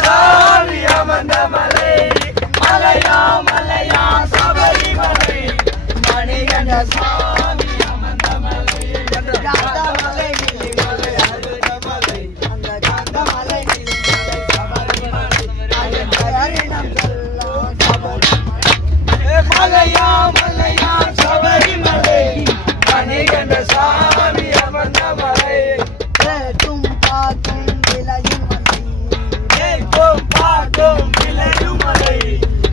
சாமி அமர்ந்த மலை மலையா மலையா சபரிமலை மணிகண்ட சாமி அமர்ந்த மலை காந்த மலை மலை அழுத மலை அந்த காந்த மலை சபரிமலை அயரிடம் செல்லும் சபரிமலை மலையா மலையா சபரிமலை மணிகண்ட சாமி அமர்ந்த மலை கேட்டும் பார்க்கும் விளையும் மலை கேட்டும் பார்க்கும் விளையும் மலை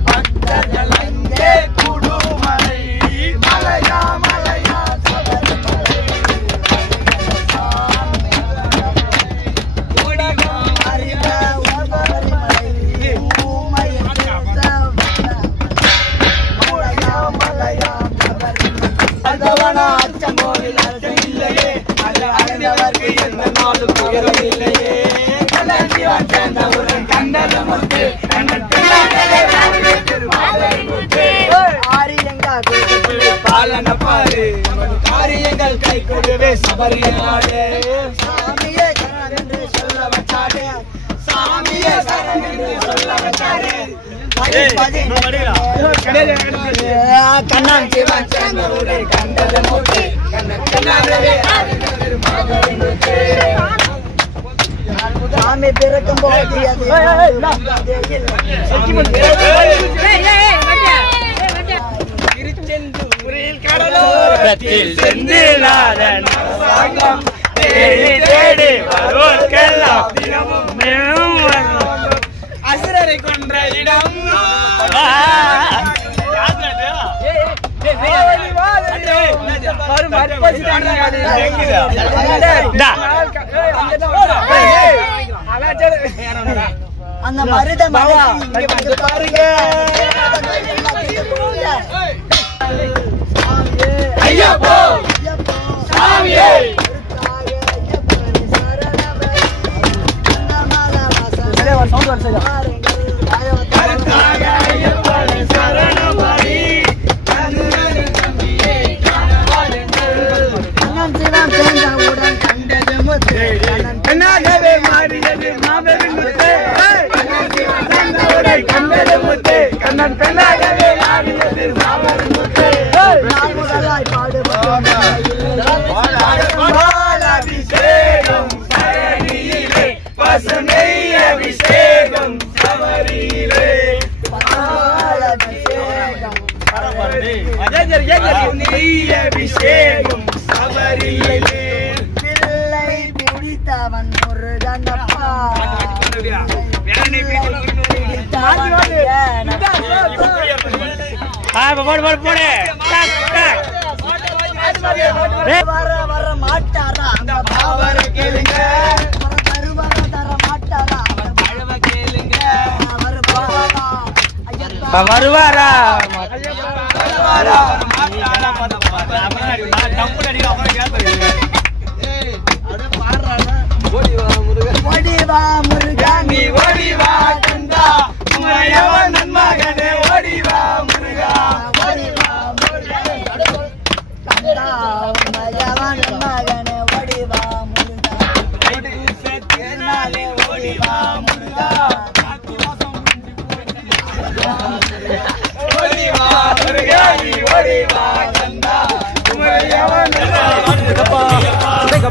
பக்தர்கள் அங்கே கூடும் மலை மலையா மலையா சபரிமலை அறிவ சபரிமலை ஊமை மலையா மலையா சபரிமலை அதவனா அச்சம் கோவில் அச்சம் இல்லையே அது அடைந்தவர்க்கு எந்த நாளும் துயரம் இல்லையே கலஞ்சிவான் சேர்ந்த ஒரு கண்டத முத்து கண்ணன் பிள்ளாட்டே ஆரியங்கா கொடுத்து பாலன பாரு காரியங்கள் கை கொடுவே சபரிநாடு சாமியே சரண் என்று சொல்ல வச்சாரு சாமியே சரண் என்று சொல்ல வச்சாரு கண்ணன் சிவன் சேர்ந்த ஒரு கண்டத முத்து கண்ணன் பிள்ளாட்டே சாமி பிறக்கும் போது திருச்செந்தூரில் கடலோரத்தில் செந்தில்நாதன் அரசாங்கம் தேடி தேடி வருவோர்க்கெல்லாம் தினமும் அசுரரை கொன்ற இடம் அந்த மருத பாருங்க ஐயப்போ சாமியே கண்ணாகவே மாறியது மாபெரும் முத்து கண்டது முத்து கண்ணன் பெண்ணாகவே மாறியது மாபெரும் முத்து அபிஷேகம் பழனியிலே பசுமை அபிஷேகம் சபரியிலே அபிஷேகம் சபரியிலே அவன் முருகனப்பா வர மாட்டாரா அந்த பாவர கேளுங்க தர மாட்டாரா கேளுங்க வருவாரா ஓடிவா முருகா நீ ஓடிவா கந்தா உமையவன் நன்மகனே ஓடிவா முருகா ஓடிவா முருகா கந்தா உமையவன் நன்மகனே ஓடிவா முருகா திருநாளே ஓடிவா முருகா ஓடிவா முருகா நீ ஓடிவா கந்தா உமையவன்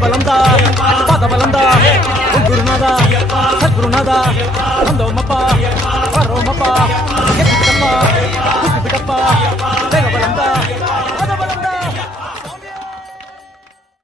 பலந்தா பாத பலந்தா குருநாதா சத்குருநாதா வந்தோமப்பா வரோமப்பா எப்பிட்டப்பா